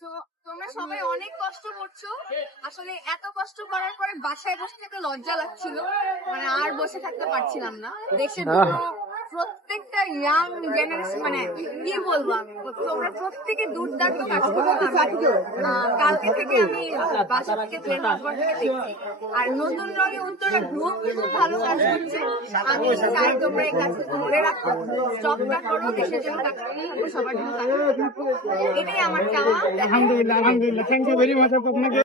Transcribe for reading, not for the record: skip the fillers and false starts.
তো তোমরা সবাই অনেক কষ্ট করছো। আসলে এত কষ্ট করার পরে বাসায় বসে থাকতে লজ্জা লাগছিল, মানে আর বসে থাকতে পারছিলাম না। দেশের জন্য প্রত্যেকটা ইয়াং জেনারেশন, মানে কি বলবো আমি, তোমরা প্রত্যেকে দুর্দান্ত কাজ করছো। কালকে থেকে আমি বাসা থেকে বের হওয়ার থেকে দেখছি। আর নতুন রঙে উত্তরা গ্রুপ খুব ভালো কাজ করছে। আমি চাই তোমরা এই কাজ ধরে রাখো, স্টপটা করো, দেশের জন্য কাজ করো, সবার জন্য কাজ করো। এটাই আমার চাওয়া। আলহামদুলিল্লাহ, আলহামদুলিল্লাহ, থ্যাংক ইউ ভেরি মাচ আপনাকে।